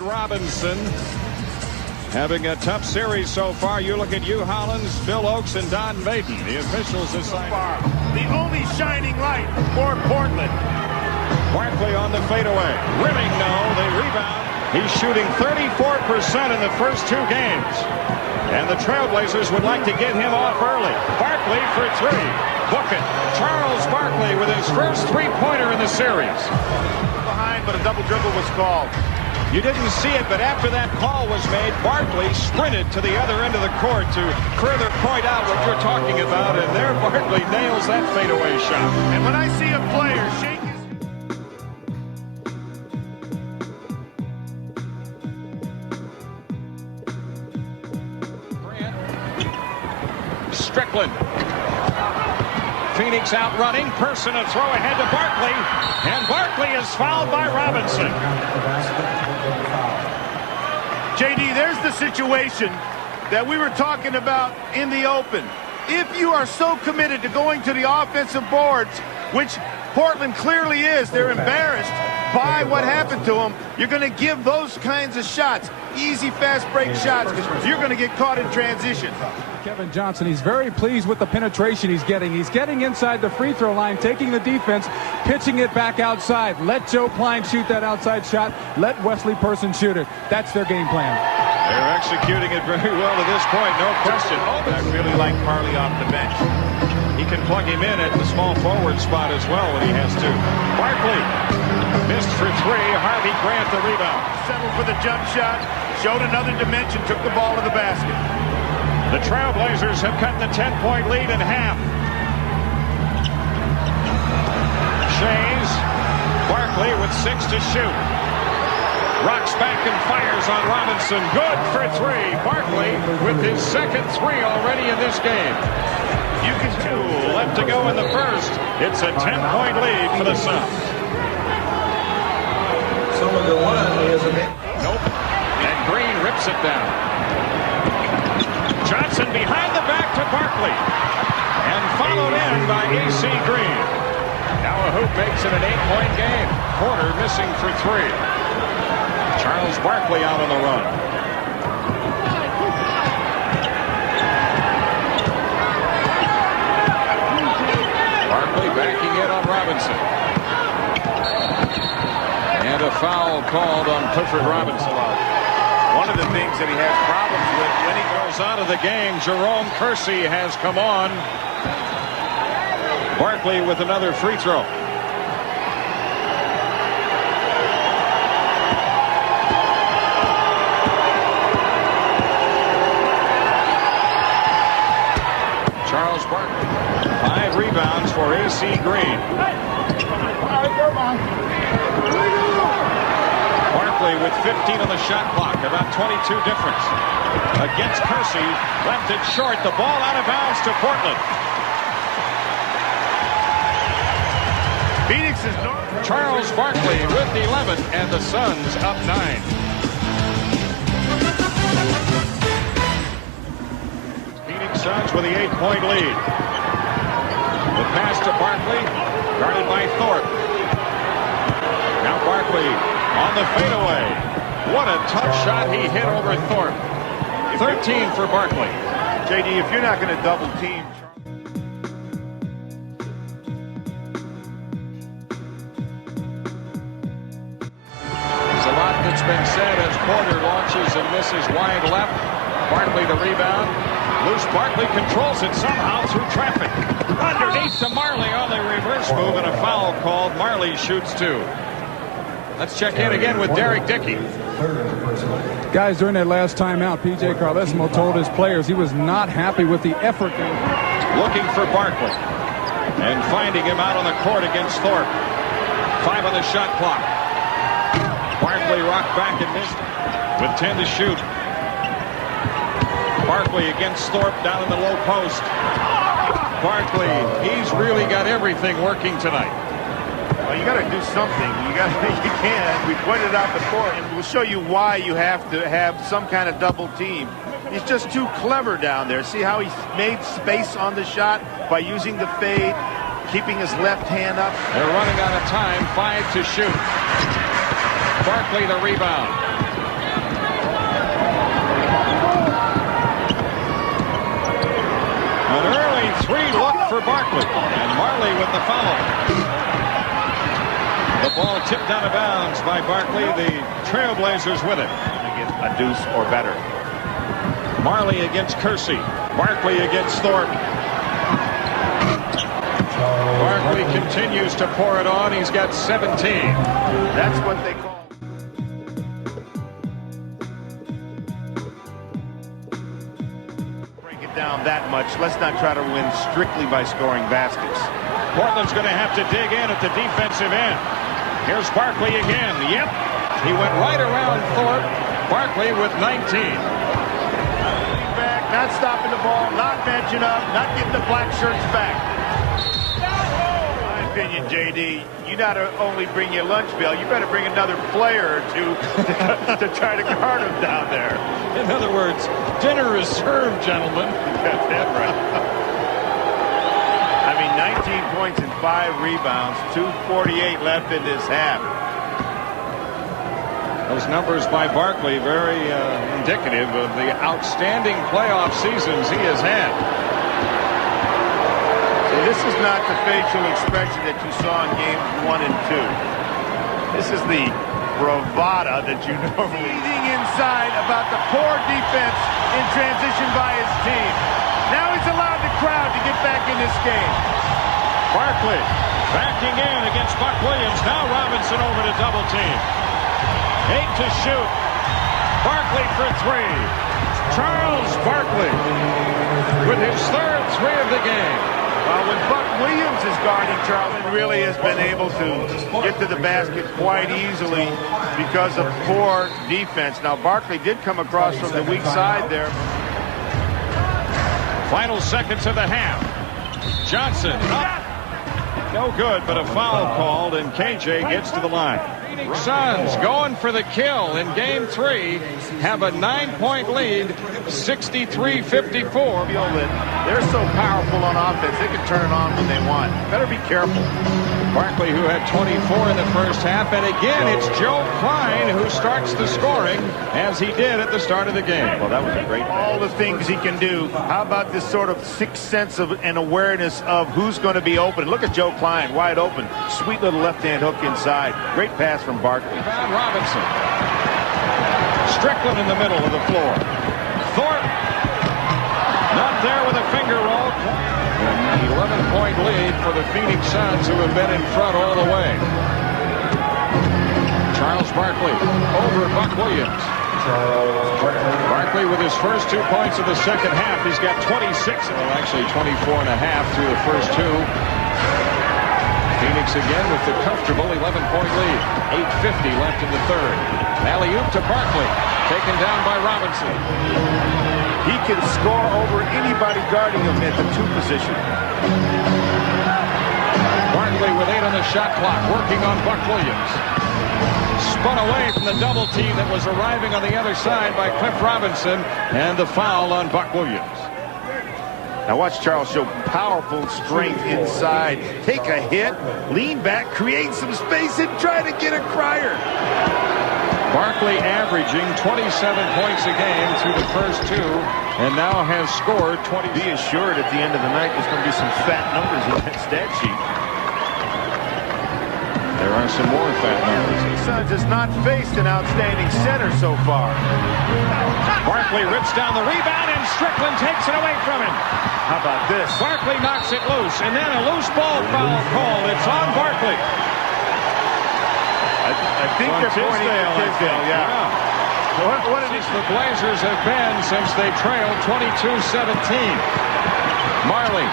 Robinson having a tough series so far. You look at Hugh Hollins, Bill Oakes, and Don Maiden. The officials assign the only shining light for Portland. Barkley on the fadeaway. Rimming, no. They rebound. He's shooting 34% in the first two games. And the Trailblazers would like to get him off early. Barkley for three. Book it. Charles Barkley with his first three-pointer in the series. Behind, but a double dribble was called. You didn't see it, but after that call was made, Barkley sprinted to the other end of the court to further point out what you're talking about, and there Barkley nails that fadeaway shot. And when I see a player shake his... Strickland. Phoenix out running. Person a throw ahead to Barkley. And Barkley is fouled by Robinson. JD, there's the situation that we were talking about in the open. If you are so committed to going to the offensive boards, which Portland clearly is, they're embarrassed by what happened to them, you're going to give those kinds of shots, easy, fast break shots, because you're going to get caught in transition. Kevin Johnson, he's very pleased with the penetration he's getting. He's getting inside the free throw line, taking the defense, pitching it back outside. Let Joe Klein shoot that outside shot. Let Wesley Person shoot it. That's their game plan. They're executing it very well to this point, no question. I really like Parley off the bench. He can plug him in at the small forward spot as well when he has to. Barkley missed for three. Harvey Grant the rebound. Settled for the jump shot. Showed another dimension. Took the ball to the basket. The Trailblazers have cut the 10-point lead in half. Shays. Barkley with 6 to shoot. Rocks back and fires on Robinson. Good for three. Barkley with his second three already in this game. You can two left to go in the first. It's a 10-point lead for the Suns. Nope. And Green rips it down. Johnson behind the back to Barkley. And followed in by A.C. Green. Now a hoop makes it an 8-point game. Porter missing for three. Charles Barkley out on the run. Barkley backing in on Robinson. And a foul called on Clifford Robinson. One of the things that he has problems with when he goes out of the game, Jerome Kersey has come on. Barkley with another free throw. Charles Barkley. 5 rebounds for A.C. Green. Barkley with 15 on the shot clock, about 22 difference. Against Kersey, left it short. The ball out of bounds to Portland. Phoenix is north. Charles Barkley with 11, and the Suns up 9. Phoenix Suns with the 8-point lead. The pass to Barkley, guarded by Thorpe. Now Barkley on the fadeaway. What a tough shot he hit over Thorpe. 13 for Barkley. JD, if you're not going to double team. There's a lot that's been said as Porter launches and misses wide left. Barkley the rebound. Loose Barkley controls it somehow through traffic. Underneath to Marley on the reverse move, and a foul called. Marley shoots 2. Let's check in again with Derek Dickey. Guys, during that last timeout, P.J. Carlesimo told his players he was not happy with the effort. Looking for Barkley. And finding him out on the court against Thorpe. 5 on the shot clock. Barkley rocked back and missed with 10 to shoot. Barkley against Thorpe down in the low post. Barkley, he's really got everything working tonight. Well, you got to do something. You can. We pointed out before, and we'll show you why you have to have some kind of double team. He's just too clever down there. See how he made space on the shot by using the fade, keeping his left hand up. They're running out of time. 5 to shoot. Barkley the rebound. An early 3 look for Barkley. And Marley with the foul. The ball tipped out of bounds by Barkley. The Trailblazers with it. A deuce or better. Marley against Kersey. Barkley against Thorpe. Barkley continues to pour it on. He's got 17. That's what they call. Break it down that much. Let's not try to win strictly by scoring baskets. Portland's going to have to dig in at the defensive end. Here's Barkley again. Yep. He went right around Thorpe. Barkley with 19. Not stopping the ball, not benching up, not getting the black shirts back. In my opinion, JD, you not only bring your lunch bill, you better bring another player or two to try to guard him down there. In other words, dinner is served, gentlemen. That's that right. I mean, 19 points and 5 rebounds, 2:48 left in this half. Those numbers by Barkley very indicative of the outstanding playoff seasons he has had. See, this is not the facial expression that you saw in games 1 and 2. This is the bravado that you normally leading inside about the poor defense in transition by his team. Now he's allowed the crowd to get back in this game. Barkley backing in against Buck Williams. Now Robinson over to double team. 8 to shoot. Barkley for 3. Charles Barkley with his 3rd 3 of the game. Well, when Buck Williams is guarding, Charles really has been able to get to the basket quite easily because of poor defense. Now, Barkley did come across from the weak side there. Final seconds of the half. Johnson up. No good, but a foul called, and KJ gets to the line. Suns going for the kill in game 3, have a 9-point lead, 63-54. They're so powerful on offense, they can turn it on when they want. Better be careful. Barkley, who had 24 in the first half, and again it's Joe Klein who starts the scoring as he did at the start of the game. Well, that was a great all the things he can do. How about this sort of sixth sense of an awareness of who's going to be open? Look at Joe Klein, wide open, sweet little left-hand hook inside. Great pass from Barkley. Found Robinson. Strickland in the middle of the floor. Thorpe not there with a finger roll. 11-point lead for the Phoenix Suns, who have been in front all the way. Charles Barkley over Buck Williams. Barkley with his first 2 points of the second half. He's got 26, well, actually 24 and a half through the first 2. Phoenix again with the comfortable 11-point lead. 8:50 left in the third. Alley-oop to Barkley, taken down by Robinson. He can score over anybody guarding him at the 2 position. Barkley with 8 on the shot clock, working on Buck Williams. Spun away from the double team that was arriving on the other side by Cliff Robinson, and the foul on Buck Williams. Now watch Charles show powerful strength inside. Take a hit, lean back, create some space, and try to get a crier. Barkley averaging 27 points a game through the first 2, and now has scored 20. Be assured at the end of the night there's going to be some fat numbers in that stat sheet. There are some more fat numbers. The Suns has not faced an outstanding center so far. Barkley rips down the rebound, and Strickland takes it away from him. How about this? Barkley knocks it loose, and then a loose ball foul called. It's on Barkley. I think they're pointing to Tisdale, yeah. What Since the Blazers have been since they trailed 22-17. Marley.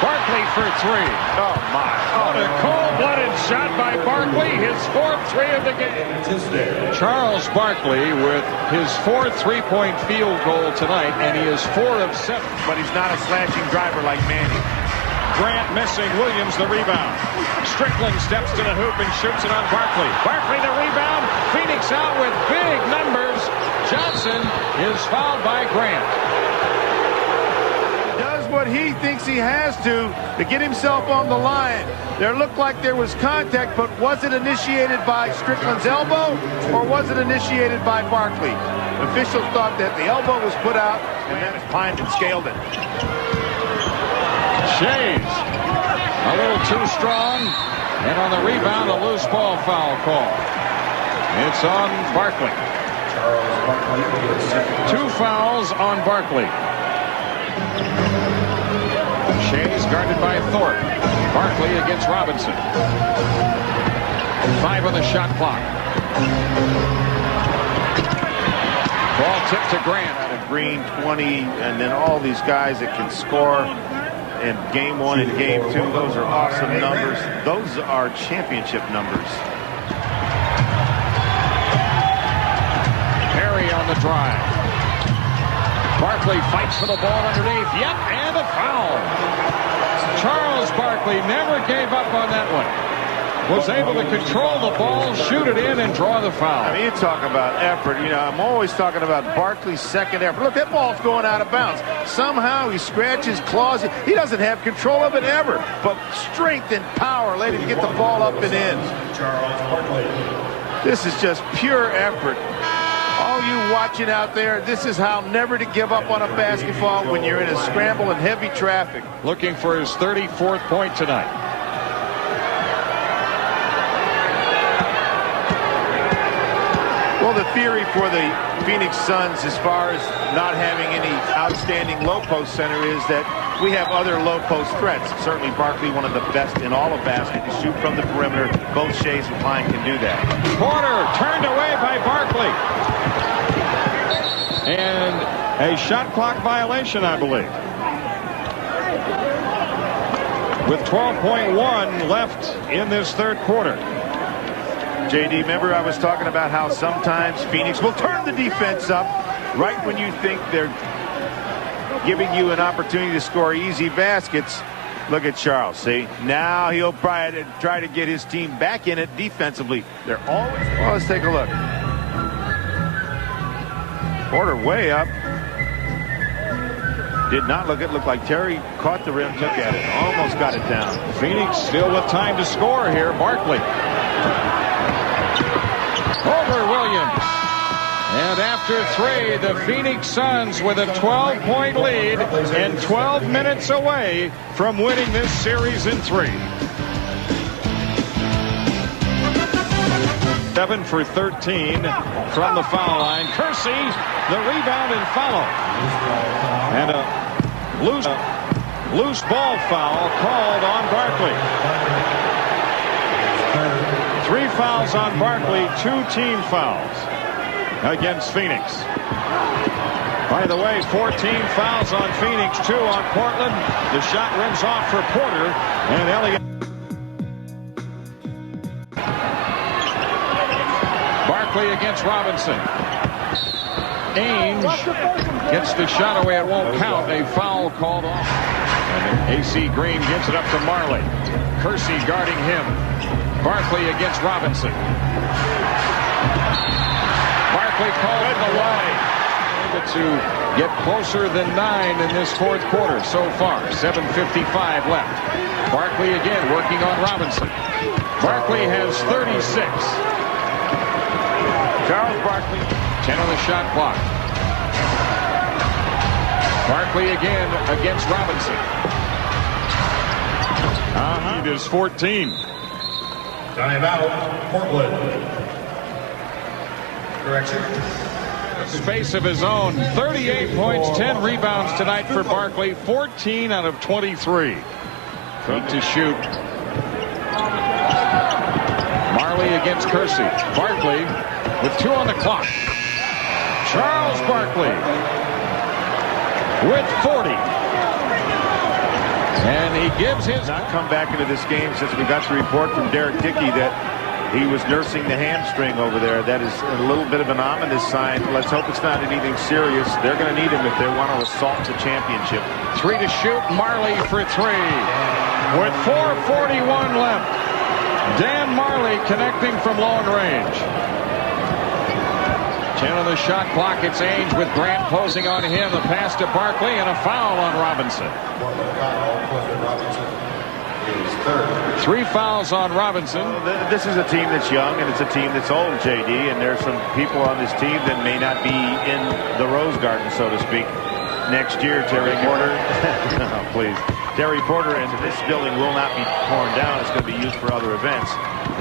Barkley for 3. Oh, my. What a cold-blooded shot by Barkley, his 4th 3 of the game. Charles Barkley with his 4th 3-point field goal tonight, and he is 4 of 7. But he's not a slashing driver like Manny. Grant missing. Williams the rebound. Strickland steps to the hoop and shoots it on Barkley. Barkley the rebound. Phoenix out with big numbers. Johnson is fouled by Grant. Does what he thinks he has to get himself on the line. There looked like there was contact, but was it initiated by Strickland's elbow or was it initiated by Barkley? Officials thought that the elbow was put out and then pined and scaled it. Shays a little too strong, and on the rebound a loose ball foul call. It's on Barkley. 2 fouls on Barkley. Shays guarded by Thorpe. Barkley against Robinson. 5 on the shot clock. Ball tipped to Grant. Out of Green, 20, and then all these guys that can score in game 1 and game 2. Those are awesome numbers. Those are championship numbers. Perry on the drive. Barkley fights for the ball underneath. Yep, and a foul. Charles Barkley never gave up on that one. Was able to control the ball, shoot it in, and draw the foul. I mean, you talk about effort. You know, I'm always talking about Barkley's second effort. Look, that ball's going out of bounds. Somehow he scratches, claws. He doesn't have control of it ever. But strength and power led him to get the ball up and in. This is just pure effort. All you watching out there, this is how never to give up on a basketball when you're in a scramble and heavy traffic. Looking for his 34th point tonight. Well, the theory for the Phoenix Suns as far as not having any outstanding low post center is that we have other low post threats. Certainly Barkley, one of the best in all of basketball, to shoot from the perimeter. Both Shays and Pine can do that. Porter turned away by Barkley. And a shot clock violation, I believe. With 12.1 left in this third quarter. JD, remember I was talking about how sometimes Phoenix will turn the defense up right when you think they're giving you an opportunity to score easy baskets. Look at Charles. See, now he'll try to get his team back in it defensively. They're always. Well, let's take a look. Porter way up. Did not look like Terry caught the rim, took at it, almost got it down. Phoenix still with time to score here. Barkley. Over Williams. And after 3, the Phoenix Suns with a 12-point lead and 12 minutes away from winning this series in 3. 7 for 13 from the foul line. Kersey, the rebound and follow. And a loose ball foul called on Barkley. 3 fouls on Barkley, 2 team fouls against Phoenix. By the way, 14 fouls on Phoenix, 2 on Portland. The shot rims off for Porter, and Elliott. Barkley against Robinson. Ainge gets the shot away. It won't count. A foul called off. And AC Green gives it up to Marley. Kersey guarding him. Barkley against Robinson. Barkley called it away. To get closer than 9 in this fourth quarter so far. 7:55 left. Barkley again working on Robinson. Barkley has 36. Charles Barkley, 10 on the shot clock. Barkley again against Robinson. It is 14. Timeout, Portland. Correction. Space of his own. 38 points, 10 rebounds tonight for Barkley. 14 out of 23. From to shoot. Marley against Kersey. Barkley with 2 on the clock. Charles Barkley with 40. And he gives his... Not come back into this game since we got the report from Derek Dickey that He was nursing the hamstring over there. That is a little bit of an ominous sign. Let's hope it's not anything serious. They're going to need him if they want to assault the championship. 3 to shoot. Marley for 3. With 4:41 left. Dan Marley connecting from long range. 10 on the shot clock. It's Ainge with Grant posing on him. The pass to Barkley and a foul on Robinson. 3 fouls on Robinson. This is a team that's young and it's a team that's old, JD, and there's some people on this team that may not be in the Rose Garden, so to speak, next year. Terry Porter, no, please. Terry Porter, and this building will not be torn down. It's going to be used for other events.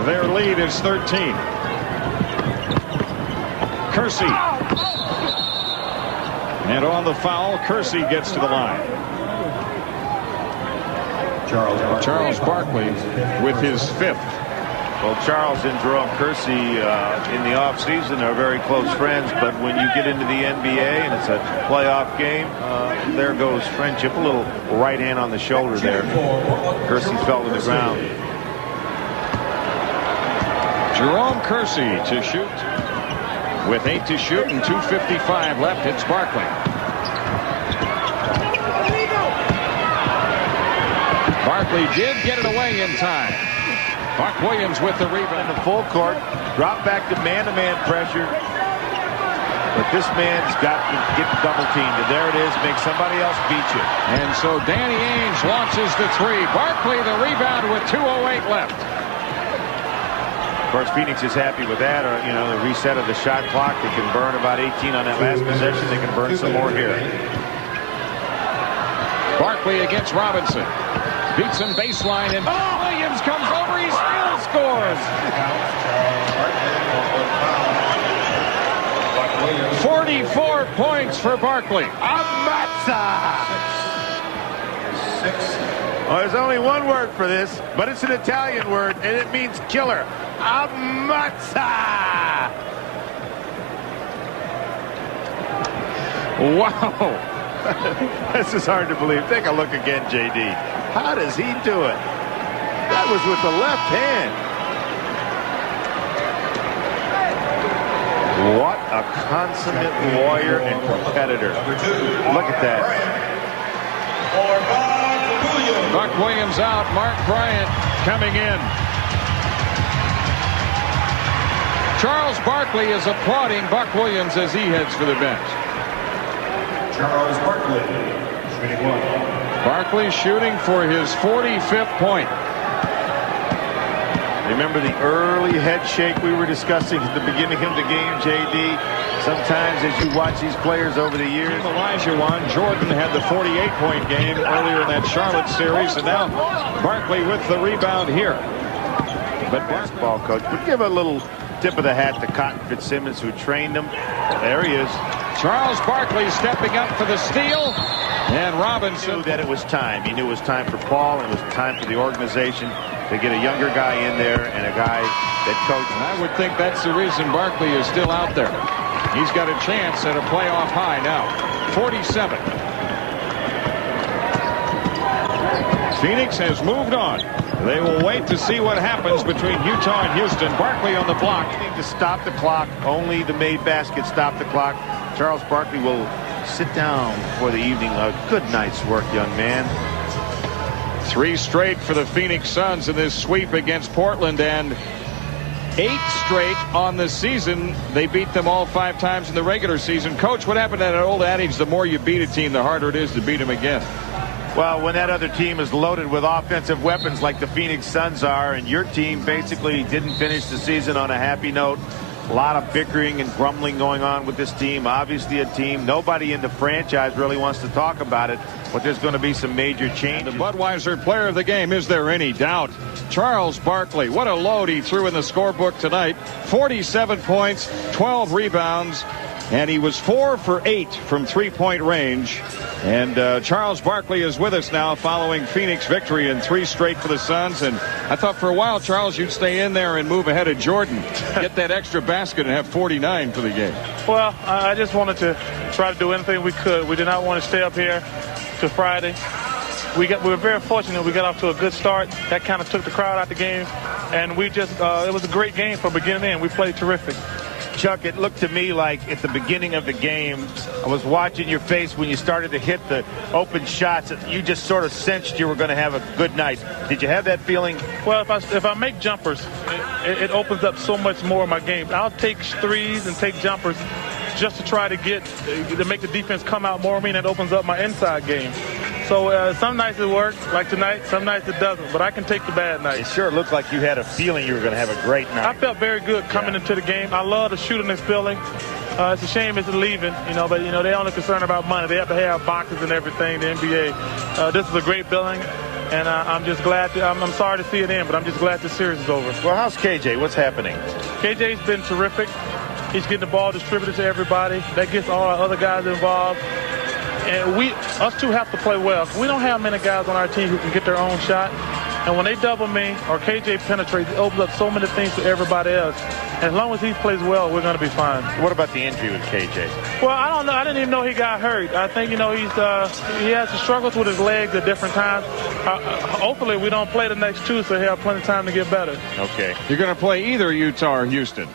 Their lead is 13. Kersey. And on the foul, Kersey gets to the line. Charles Barkley with his 5th. Well, Charles and Jerome Kersey in the offseason are very close friends, but when you get into the NBA and it's a playoff game, there goes friendship. A little right hand on the shoulder there. Kersey fell to the ground. Jerome Kersey to shoot. With 8 to shoot and 2:55 left, it's Barkley. Barkley did get it away in time. Buck Williams with the rebound. In the full court, drop back to man-to-man pressure. But this man's got to get double teamed. And there it is. Make somebody else beat you. And so Danny Ainge launches the 3. Barkley the rebound with 2:08 left. Of course, Phoenix is happy with that, or, you know, the reset of the shot clock. They can burn about 18 on that last possession. They can burn some more here. Barkley against Robinson. Beats him baseline, and Williams comes over. He still scores. 44 points for Barkley. Oh, there's only one word for this, but it's an Italian word, and it means killer. Ammazza! Wow. This is hard to believe. Take a look again, JD. How does he do it? That was with the left hand. What a consummate warrior and competitor. Look at that. Buck Williams out. Mark Bryant coming in. Charles Barkley is applauding Buck Williams as he heads for the bench. Charles Barkley, shooting 1. Barkley shooting for his 45th point. Remember the early head shake we were discussing at the beginning of the game, JD? Sometimes as you watch these players over the years. Elijah won. Jordan had the 48-point game earlier in that Charlotte series, and now Barkley with the rebound here. But basketball coach would give a little tip of the hat to Cotton Fitzsimmons, who trained him. There he is. Charles Barkley stepping up for the steal, and Robinson. He knew that it was time. He knew it was time for Paul, and it was time for the organization to get a younger guy in there and a guy that coached. And I would think that's the reason Barkley is still out there. He's got a chance at a playoff high now. 47. Phoenix has moved on. They will wait to see what happens between Utah and Houston. Barkley on the block. To stop the clock. Only the made basket stop the clock. Charles Barkley will sit down for the evening. A good night's work, young man. 3 straight for the Phoenix Suns in this sweep against Portland, and 8 straight on the season. They beat them all 5 times in the regular season. Coach, what happened to that old adage, the more you beat a team, the harder it is to beat them again? Well, when that other team is loaded with offensive weapons like the Phoenix Suns are, and your team basically didn't finish the season on a happy note, a lot of bickering and grumbling going on with this team. Obviously a team, nobody in the franchise really wants to talk about it, but there's going to be some major changes. The Budweiser player of the game, is there any doubt? Charles Barkley, what a load he threw in the scorebook tonight. 47 points, 12 rebounds, and he was 4 for 8 from 3-point range. And Charles Barkley is with us now following Phoenix victory in 3 straight for the Suns. And I thought for a while, Charles, you'd stay in there and move ahead of Jordan, get that extra basket and have 49 for the game. Well, I just wanted to try to do anything we could. We did not want to stay up here till Friday. we were very fortunate. We got off to a good start. That kind of took the crowd out the game, and we just it was a great game from beginning to end. We played terrific. Chuck, it looked to me like at the beginning of the game, I was watching your face when you started to hit the open shots. You just sort of sensed you were going to have a good night. Did you have that feeling? Well, if I make jumpers, it opens up so much more of my game. I'll take threes and take jumpers just to try to make the defense come out more of me, and it opens up my inside game. So some nights it works, like tonight. Some nights it doesn't, but I can take the bad nights. It sure looked like you had a feeling you were going to have a great night. I felt very good coming into the game. I love to shoot in this building. It's a shame it's leaving, but they're only concerned about money. They have to have boxes and everything, the NBA. This is a great building, and I'm just glad. I'm sorry to see it end, but I'm just glad the series is over. Well, how's KJ? What's happening? KJ's been terrific. He's getting the ball distributed to everybody. That gets all our other guys involved. And us two have to play well. We don't have many guys on our team who can get their own shot. And when they double me or KJ penetrates, it opens up so many things to everybody else. And as long as he plays well, we're going to be fine. What about the injury with KJ? Well, I don't know. I didn't even know he got hurt. I think, he has struggles with his legs at different times. Hopefully we don't play the next two, so he'll have plenty of time to get better. Okay. You're going to play either Utah or Houston.